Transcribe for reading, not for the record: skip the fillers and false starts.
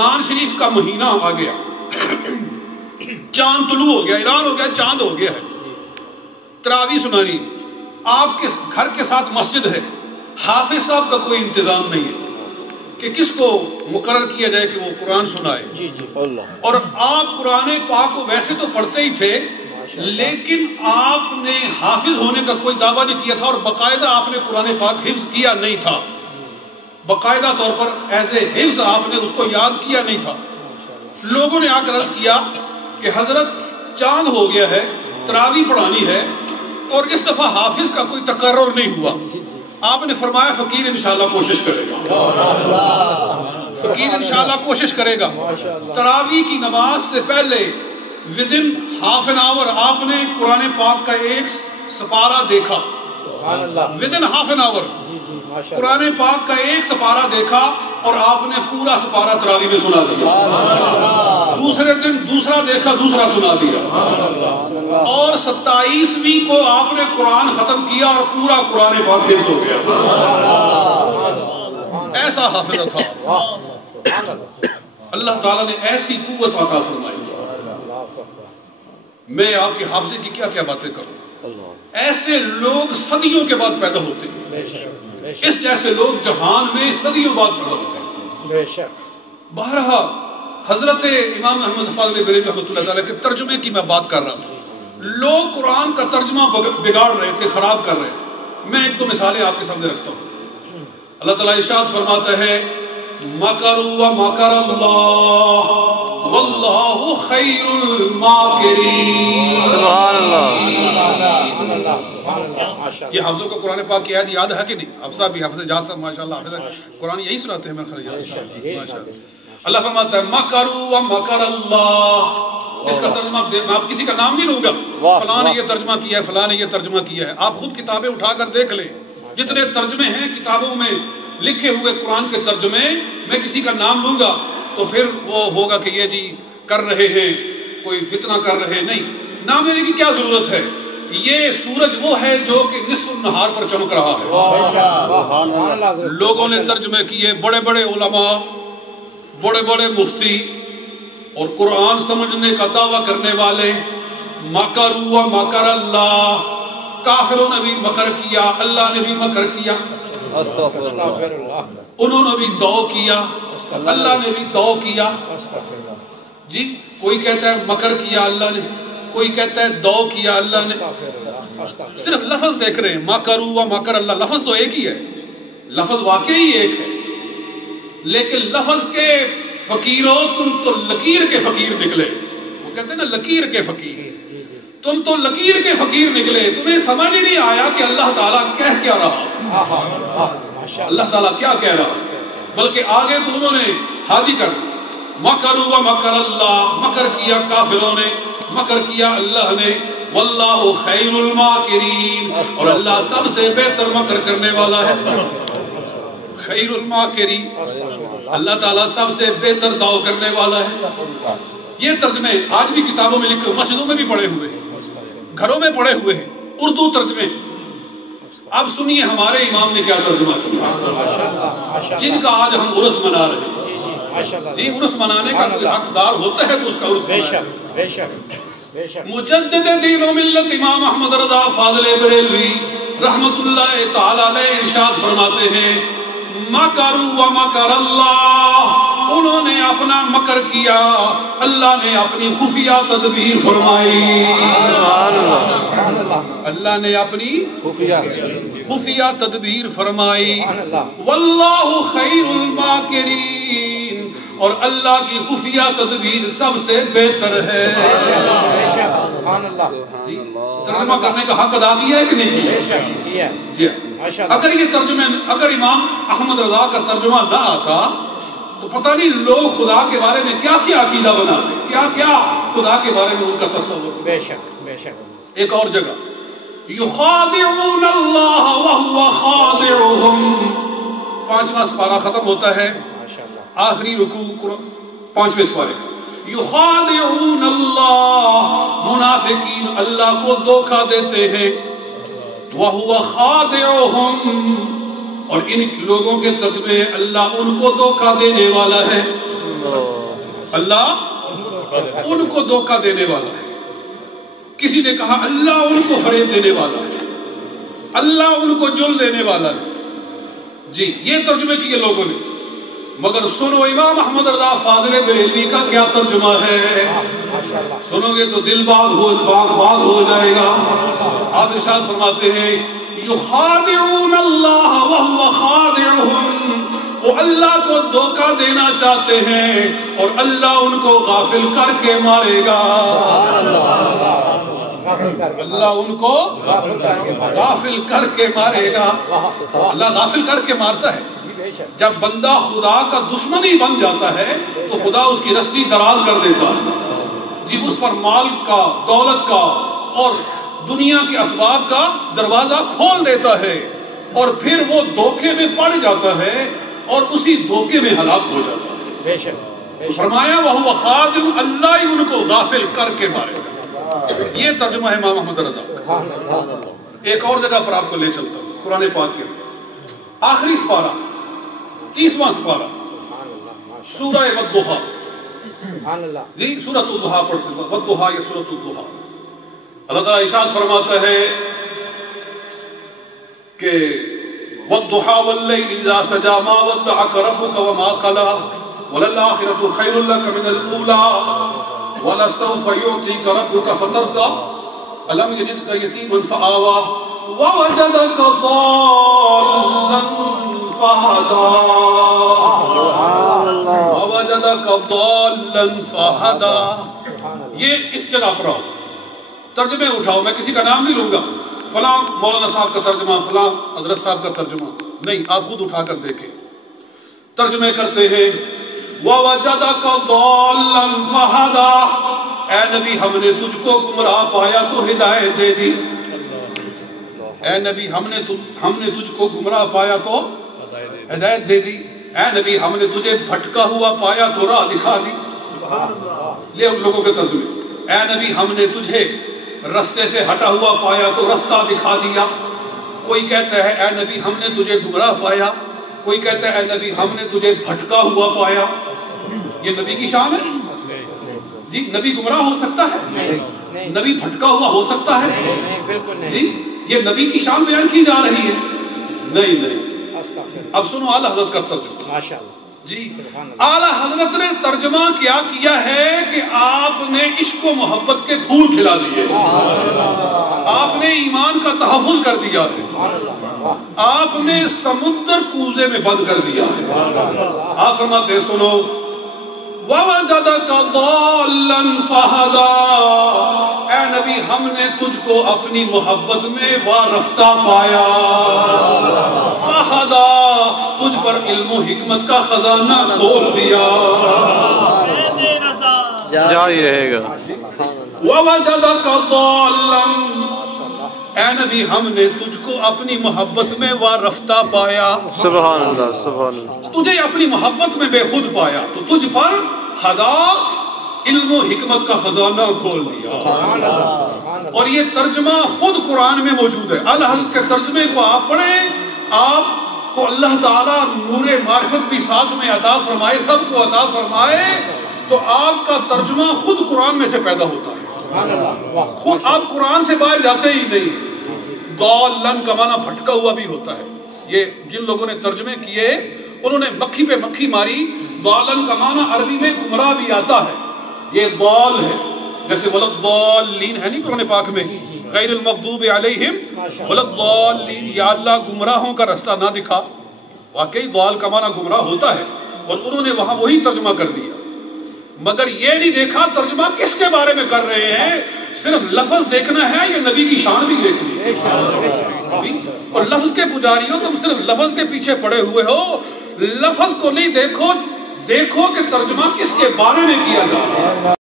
رمضان شریف کا مہینہ آ گیا، چاند طلوع ہو گیا، اعلان ہو گیا چاند ہو گیا ہے، تراویح سنانی، آپ کے گھر کے ساتھ مسجد ہے، حافظ صاحب کا کوئی انتظام نہیں ہے کہ کس کو مقرر کیا جائے کہ وہ قرآن سنائے، اور آپ قرآن پاک کو ویسے تو پڑھتے ہی تھے لیکن آپ نے حافظ ہونے کا کوئی دعویٰ نہیں کیا تھا، اور باقاعدہ آپ نے قرآن پاک حفظ کیا نہیں تھا، باقاعدہ طور پر ایسے حفظ آپ نے اس کو یاد کیا نہیں تھا۔ لوگوں نے آ کر عرض کیا کہ حضرت چاند ہو گیا ہے، تراویح پڑھانی ہے اور اس دفعہ حافظ کا کوئی تقرر نہیں ہوا۔ آپ نے فرمایا فقیر انشاءاللہ کوشش کرے گا، فقیر انشاءاللہ کوشش کرے گا۔ تراویح کی نماز سے پہلے ودن ہاف این آور آپ نے قرآن پاک کا ایک سپارہ دیکھا، ودن ہاف این آور قرآن پاک کا ایک سپارہ دیکھا اور آپ نے پورا سپارہ تراویح میں سنا دیا، دوسرے دن دوسرا دیکھا دوسرا سنا دیا، اور 27ویں کو آپ نے قرآن ختم کیا اور پورا قرآن پاک حفظ ہو گیا۔ ایسا حافظ تھا، اللہ تعالیٰ نے ایسی قوت عطا فرمائی۔ میں آپ کی حافظے کی کیا کیا باتیں کروں، ایسے لوگ صدیوں کے بعد پیدا ہوتے ہیں، اس جیسے لوگ جہان میں صدیوں بعد پیدا ہوتے ہیں۔ بہرحال حضرت امام احمد فاضل بریلوی رحمۃ اللہ تعالیٰ کے ترجمے کی میں بات کر رہا تھا، لوگ قرآن کا ترجمہ بگاڑ رہے تھے، خراب کر رہے تھے۔ میں ایک دو مثالیں آپ کے سامنے رکھتا ہوں۔ اللہ تعالیٰ ارشاد فرماتا ہے مَكَرُوا وَمَكَرَ اللَّهُ وَاللَّهُ خَيْرُ الْمَاكِرِينَ۔ یہ حافظوں کو قرآن پاک کی آیت یاد ہے کہ نہیں؟ حافظہ بھی حافظ جہاز صاحب ماشاءاللہ حافظ قرآن یہی سناتے ہیں میرے خیال۔ اللہ فرماتا ہے مَكَرُوا وَمَكَرَ اللَّهُ، اس کا ترجمہ میں آپ کسی کا نام نہیں لوں گا، فلاں نے یہ ترجمہ کیا ہے، فلاں نے یہ ترجمہ کیا ہے، آپ خود کتابیں اٹھا کر دیکھ لیں، جتنے ترجمے ہیں کتابوں میں لکھے ہوئے قرآن کے ترجمے، میں کسی کا نام لوں گا تو پھر وہ ہوگا کہ یہ جی کر رہے ہیں، کوئی فتنہ کر رہے، نہیں، نام لینے کی کیا ضرورت ہے؟ یہ سورج وہ ہے جو کہ نصف النہار پر چمک رہا ہے۔ لوگوں نے ترجمے کیے، بڑے بڑے علماء، بڑے بڑے مفتی اور قرآن سمجھنے کا دعویٰ کرنے والے، مَكَرُوا وَمَكَرَ اللَّهُ، کافروں نے بھی مکر کیا، اللہ نے بھی مکر کیا، انہوں نے بھی دعو کیا، اللہ نے بھی دعو کیا۔ جی کوئی کہتا ہے مکر کیا اللہ نے، کوئی کہتا ہے دعو کیا اللہ نے، صرف لفظ دیکھ رہے ہیں، مَكَرُوا وَمَكَرَ اللَّهُ، لفظ تو ایک ہی ہے، لفظ واقعی ایک ہے، لیکن لفظ کے فقیروں تم تو لکیر کے فقیر نکلے، وہ کہتے ہیں نا لکیر کے فقیر، تم تو لکیر کے فقیر نکلے، تمہیں سمجھ ہی نہیں آیا کہ اللہ تعالیٰ کہہ کیا رہا، اللہ تعالیٰ کیا کہہ رہا، بلکہ آگے تو انہوں نے حادی کر دی، مَكَرُوا وَمَكَرَ اللَّهُ، مکر کیا کافروں نے، مکر کیا اللہ نے، وَاللَّهُ خَيْرُ الْمَاكِرِينَ، اور اللہ سب سے بہتر مکر کرنے والا ہے، خیر الماکرین، اللہ تعالیٰ سب سے بہتر دعو کرنے والا ہے۔ یہ ترجمے آج بھی کتابوں میں لکھے، مسجدوں میں بھی پڑھے ہوئے ہیں، گھروں میں پڑھے ہوئے ہیں، اردو ترجمے۔ اب سنیے ہمارے امام نے کیا ترجمہ کیا، جن کا آج ہم عرس منا رہے ہیں۔ جی عرس منانے کا کوئی حقدار ہوتا ہے تو اس کا عرس منائے۔ مجدد دین و ملت امام احمد رضا فاضل بریلوی رحمت اللہ تعالی علیہ ارشاد فرماتے ہیں مَكَرُوا وَمَكَرَ اللَّهُ، انہوں نے اپنا مکر کیا، اللہ نے اپنی خفیہ تدبیر فرمائی، اللہ نے اپنی خفیہ تدبیر فرمائی، وَاللَّهُ خَيْرُ الْمَاكِرِينَ، اور اللہ کی خفیہ تدبیر سب سے بہتر ہے۔ ترجمہ کرنے کا حق ادا کیا ہے کہ نہیں کیا؟ جی اگر یہ ترجمہ، اگر امام احمد رضا کا ترجمہ نہ آتا تو پتہ نہیں لوگ خدا کے بارے میں کیا کیا عقیدہ بناتے، کیا کیا خدا کے بارے میں ان کا تصور۔ بے شک ایک اور جگہ یخادعون اللہ وہو خادعهم، 5واں سپارہ ختم ہوتا ہے، آخری رکوع 5ویں سپارے، یخادعون اللہ، منافقین اللہ کو دھوکہ دیتے ہیں، وَهُوَ خَادِعُهُمْ، اور ان لوگوں کے ترجمے اللہ ان کو دھوکہ دینے والا ہے۔ اللہ ان کو دھوکہ دینے والا ہے. کسی نے کہا اللہ ان کو فریب دینے والا ہے, اللہ ان کو جل دینے والا ہے. جی یہ ترجمے کیے لوگوں نے. مگر سنو امام احمد رضا فاضل بریلوی کا کیا ترجمہ ہے. سنو گے تو دل باغ ہو جائے گا. آپ ارشاد فرماتے ہیں یخادعون اللہ وہو خادعہم, وہ اللہ کو دھوکہ دینا چاہتے ہیں اور اللہ ان کو غافل کر کے مارے گا. اللہ ان کو غافل کر کے مارے گا. اللہ غافل کر کے مارتا ہے. جب بندہ خدا کا دشمن ہی بن جاتا ہے تو خدا اس کی رسی دراز کر دیتا ہے. جی اس پر مال کا, دولت کا اور دنیا کے اسباب کا دروازہ کھول دیتا ہے اور پھر وہ دھوکے میں پڑ جاتا ہے اور اسی دھوکے میں ہلاک ہو جاتا ہے. بے شک فرمایا وہو خادع, اللہ ہی ان کو غافل کر کے مارے گا. یہ ترجمہ ہے امام احمد رضا. ایک اور جگہ پر آپ کو لے چلتا ہوں قرآن پاک کے آخری سپارہ 30واں سپارہ سورہ والضحیٰ. جی سورۃ الضحیٰ پڑھتے ہیں, والضحیٰ یا سورۃ الضحیٰ. اللہ تعالیٰ ارشاد فرماتا ہے کہ والضحیٰ واللیل اذا سجا ما ودعک ربک وما قلی وللآخرۃ خیر لک من الاولی ولسوف یعطیک ربک فترضی الم یجدک یتیما فآوی ووجدک ضالا فہدی ووجدک ضالا فہدی. یہ اس جگہ پر آؤ, ترجمے اٹھاؤ. میں کسی کا نام نہیں لوں گا, فلاں مولانا صاحب کا ترجمہ, فلاں حضرت صاحب کا ترجمہ نہیں, آپ خود اٹھا کر دیکھیں. ترجمے کرتے ہیں وَوَجَدَكَ ضَالًّا فَهَدَىٰ, اے نبی ہم نے تجھ کو گمراہ پایا تو ہدایت دے دی. اے نبی ہم نے تجھ کو گمراہ پایا تو ہدایت دے دی. اے نبی ہم نے تجھے بھٹکا ہوا پایا تو راہ دکھا دی. لے ان لوگوں کے ترجمے. اے نبی ہم نے تجھے رستے سے ہٹا ہوا پایا تو رستہ دکھا دیا. کوئی کہتا ہے اے نبی ہم نے تجھے گمراہ پایا, کوئی کہتا ہے اے نبی ہم نے تجھے بھٹکا ہوا پایا. یہ نبی کی شان ہے. جی نبی گمراہ ہو سکتا ہے, نبی بھٹکا ہوا ہو سکتا ہے. جی یہ نبی کی شان بیان کی جا رہی ہے. نہیں. اب سنو اعلیٰ حضرت کا ترجمہ. جی اعلیٰ حضرت نے ترجمہ کیا ہے کہ آپ نے عشق و محبت کے پھول کھلا دیے, آپ نے ایمان کا تحفظ کر دیا ہے, آپ نے سمندر کوزے میں بند کر دیا ہے. آپ فرماتے ہیں سنو وَوَجَدَكَ ضَالًّا فَهَدَىٰ, اے نبی ہم نے تجھ کو اپنی محبت میں وارفتہ پایا. فَهَدَىٰ, تجھ پر علم و حکمت کا خزانہ کھول دیا. جاری رہے گا. وَوَجَدَكَ ضَالًّا, اے نبی ہم نے تجھ کو اپنی محبت میں وارفتہ پایا. سبحان اللہ, سبحان اللہ. تجھے اپنی محبت میں بے خود پایا تو تجھ پر ہدا علم و حکمت کا خزانہ کھول دیا. اور یہ ترجمہ خود قرآن میں موجود ہے. اعلیٰ حضرت کے ترجمے کو آپ پڑھیں, آپ کو اللہ تعالیٰ نور معرفت بھی ساتھ میں عطا فرمائے, سب کو عطا فرمائے, تو آپ کا ترجمہ خود قرآن میں سے پیدا ہوتا ہے. خود آپ قرآن سے باہر جاتے ہی نہیں. ضالن کا معنی بھٹکا ہوا بھی ہوتا ہے. یہ جن لوگوں نے ترجمے کیے انہوں نے مکھی پہ مکھی ماری. ضالن کا معنی عربی میں گمراہ بھی آتا ہے. یہ ضال ہے, جیسے ولضالین ہے نہیں قرآن پاک میں, غیر المغضوب علیہم ولضالین, یا اللہ گمراہوں کا رستہ نہ دکھا. واقعی ضال کا معنی گمراہ ہوتا ہے اور انہوں نے وہاں وہی ترجمہ کر دیا, مگر یہ نہیں دیکھا ترجمہ کس کے بارے میں کر رہے ہیں. صرف لفظ دیکھنا ہے یا نبی کی شان بھی دیکھنی ہے. اور لفظ کے پجاریوں تم صرف لفظ کے پیچھے پڑے ہوئے ہو, لفظ کو نہیں دیکھو کہ ترجمہ کس کے بارے میں کیا جا رہا ہے.